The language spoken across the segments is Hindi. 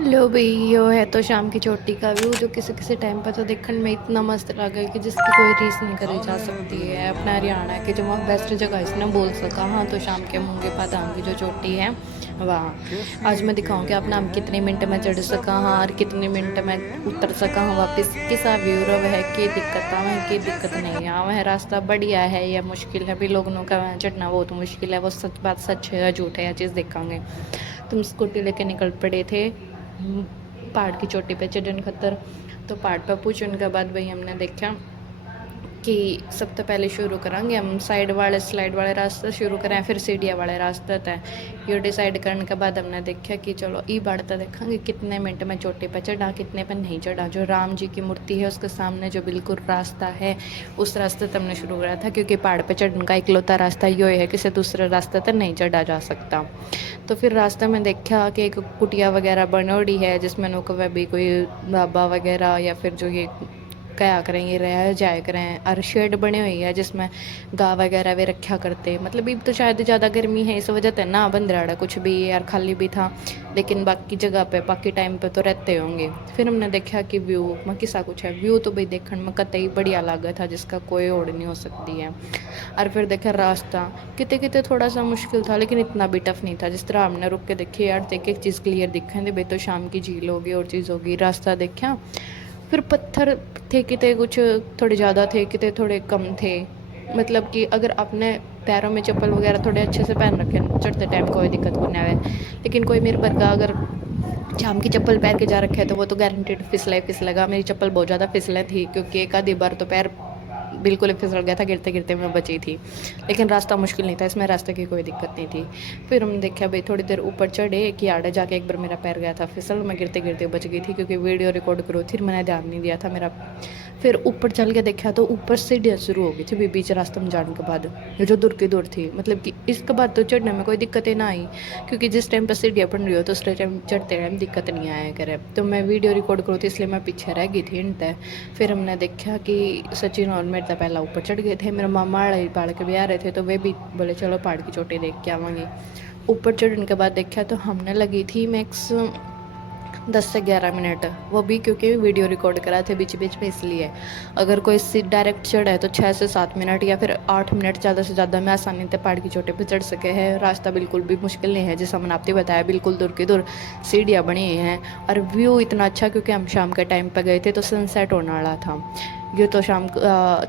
लो भाई, यो है तो शाम की चोटी का व्यू जो किसी किसी टाइम पर तो देखने में इतना मस्त लगा कि जिसकी कोई रीस नहीं करी जा सकती है। अपना हरियाणा की जो बेस्ट जगह इसने बोल सका। हाँ, तो शाम के मूंगे बादाम की जो चोटी है वाह, आज मैं दिखाऊंगी आप नाम कितने मिनट में चढ़ सका हाँ और कितने मिनट में उतर सका हाँ वापस। किसा व्यू रव है कि दिक्कत आवे है कि दिक्कत नहीं आवे है। रास्ता बढ़िया है या मुश्किल है भी, लोगों का वहाँ चढ़ना बहुत मुश्किल है। वो सच बात सच है या झूठ है या चीज़ देखेंगे। तुम स्कूटी लेके निकल पड़े थे पहाड़ की चोटी पे चढ़ने खतर। तो पहाड़ पर पहुँचने के बाद भाई हमने देखा कि सब तो पहले शुरू करांगे हम साइड वाले स्लाइड वाले रास्ते शुरू करें फिर सीढ़िया वाले रास्ते तय। ये डिसाइड करने के बाद हमने देखा कि चलो ई बढ़ता देखेंगे कितने मिनट में चोटी पर चढ़ा कितने पर नहीं चढ़ा। जो राम जी की मूर्ति है उसके सामने जो बिल्कुल रास्ता है उस रास्ते तक हमने शुरू करा था, क्योंकि पहाड़ पर चढ़ने का इकलौता रास्ता ये है किसी दूसरे रास्ते तक नहीं चढ़ा जा सकता। तो फिर रास्ते में देखा कि एक कुटिया वगैरह बनोड़ी है जिसमें नुक भी कोई बाबा वगैरह या फिर जो ये क्या करें ये रह जाया करें। और शेड बने हुई है जिसमें गाय वगैरह भी रखा करते। मतलब अब तो शायद ज़्यादा गर्मी है इस वजह से ना बंद रहा कुछ भी यार खाली भी था, लेकिन बाकी जगह पे बाकी टाइम पे तो रहते होंगे। फिर हमने देखा कि व्यू में किसा कुछ है। व्यू तो भाई देखने में कतई बढ़िया लगा था जिसका कोई ओढ़ नहीं हो सकती है। और फिर देखा रास्ता कितने कितने थोड़ा सा मुश्किल था लेकिन इतना भी टफ नहीं था। जिस तरह हमने रुक के देखी यार देख एक चीज़ क्लियर दिखेंगे भाई, तो शाम की झील होगी और चीज़ होगी। रास्ता देखा फिर पत्थर थे कितने कुछ थोड़े ज़्यादा थे कितने थोड़े कम थे। मतलब कि अगर आपने पैरों में चप्पल वगैरह थोड़े अच्छे से पहन रखे चढ़ते टाइम कोई दिक्कत को नहीं आवे। लेकिन कोई मेरे पर का अगर जाम की चप्पल पहन के जा रखे है तो वो तो गारंटेड फिसलेगा। मेरी चप्पल बहुत ज़्यादा फिसले थी क्योंकि एक आधी बार तो पैर बिल्कुल ही फिसल गया था, गिरते गिरते मैं बची थी। लेकिन रास्ता मुश्किल नहीं था, इसमें रास्ते की कोई दिक्कत नहीं थी। फिर हमने देखा भाई थोड़ी देर ऊपर चढ़े कि आड़े जाके एक बार मेरा पैर गया था फिसल, मैं गिरते गिरते बच गई थी क्योंकि वीडियो रिकॉर्ड करो फिर मैंने ध्यान नहीं दिया था मेरा। फिर ऊपर चल के देखा तो ऊपर सीढ़ियाँ शुरू हो गई थी बीच रास्ते में जाने के बाद, जो दूर की दूर थी। मतलब कि इसके बाद तो चढ़ने में कोई दिक्कतें ना आई क्योंकि जिस टाइम पर सीढ़ियाँ बन रही हो तो उस टाइम चढ़ते टाइम दिक्कत नहीं आया करे। तो मैं वीडियो रिकॉर्ड करूँ थी इसलिए मैं पीछे रह गई थी इन तय। फिर हमने देखा कि सचिन और मेरे पहला ऊपर चढ़ गए थे। मेरे मामा पहाड़ के भी आ रहे थे तो वे भी बोले चलो पहाड़ की चोटी देख के आवांगे। ऊपर चढ़ने के बाद देखा तो हमने लगी थी मैक्स 10 से 11 मिनट, वो भी क्योंकि वीडियो रिकॉर्ड करा थे बीच बीच में इसलिए। अगर कोई सीट डायरेक्ट चढ़ है तो 6 से 7 मिनट या फिर 8 मिनट ज़्यादा से ज़्यादा में आसानी से पहाड़ की चोटी पर चढ़ सके हैं। रास्ता बिल्कुल भी मुश्किल नहीं है जैसा मैंने आपने बताया, बिल्कुल दूर की दूर सीढ़ियाँ बनी हुई हैं। और व्यू इतना अच्छा क्योंकि हम शाम के टाइम पर गए थे तो सनसेट होने वाला था। ये तो शाम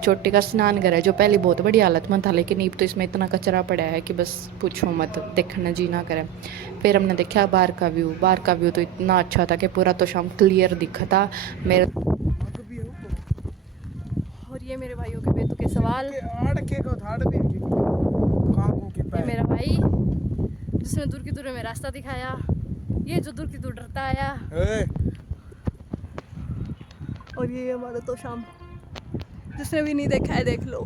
चोटी का स्नान घर है जो पहले बहुत बड़ी हालत में था, लेकिन अब तो इसमें इतना कचरा पड़ा है कि बस पूछो मत, देखना जी ना करे। फिर हमने देखा बाहर का व्यू। बाहर का व्यू तो इतना अच्छा था कि पूरा तो शाम क्लियर दिखा था मेरे। और ये मेरे भाइयों के बेतु के सवाल। ये मेरा भाई जिसने दूर की दूर में रास्ता दिखाया, ये जो दूर की दूर डरता आया, और ये हमारा तो शाम जिसने भी नहीं देखा है देख लो।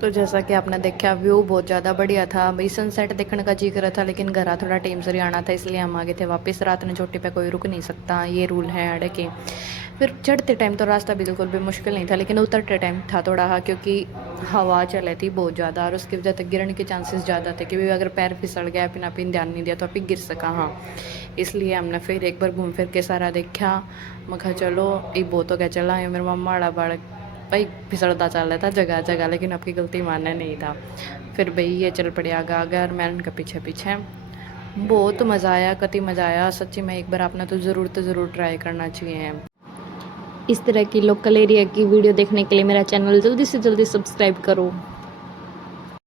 तो जैसा कि आपने देखा व्यू बहुत ज़्यादा बढ़िया था भाई। सनसेट देखने का जी करा था लेकिन घर थोड़ा टाइम से आना था इसलिए हम आगे थे वापस। रात में चोटी पे कोई रुक नहीं सकता, ये रूल है अड़े के। फिर चढ़ते टाइम तो रास्ता बिल्कुल भी मुश्किल नहीं था लेकिन उतरते टाइम था थोड़ा हाँ, क्योंकि हवा चले थी बहुत ज़्यादा और उसकी वजह से गिरने के चांसेस ज़्यादा थे कि अगर पैर फिसल गया पिना पिन ध्यान नहीं दिया तो आप गिर सका हाँ। इसलिए हमने फिर एक बार घूम फिर के सारा देखा। मैं कहा चलो ये बहुत हो गया चला है। मेरे मम्मा वाला बाड़ भाई फिसलता चल रहा था जगह जगह, लेकिन आपकी गलती मानना नहीं था। फिर भाई ये चल पड़े आगे आगे और मैं उनके पीछे पीछे। बहुत मज़ा आया, कति मज़ा आया सच्ची में। एक बार आपने तो ज़रूर ट्राई करना चाहिए। इस तरह की लोकल एरिया की वीडियो देखने के लिए मेरा चैनल जल्दी से जल्दी सब्सक्राइब करो।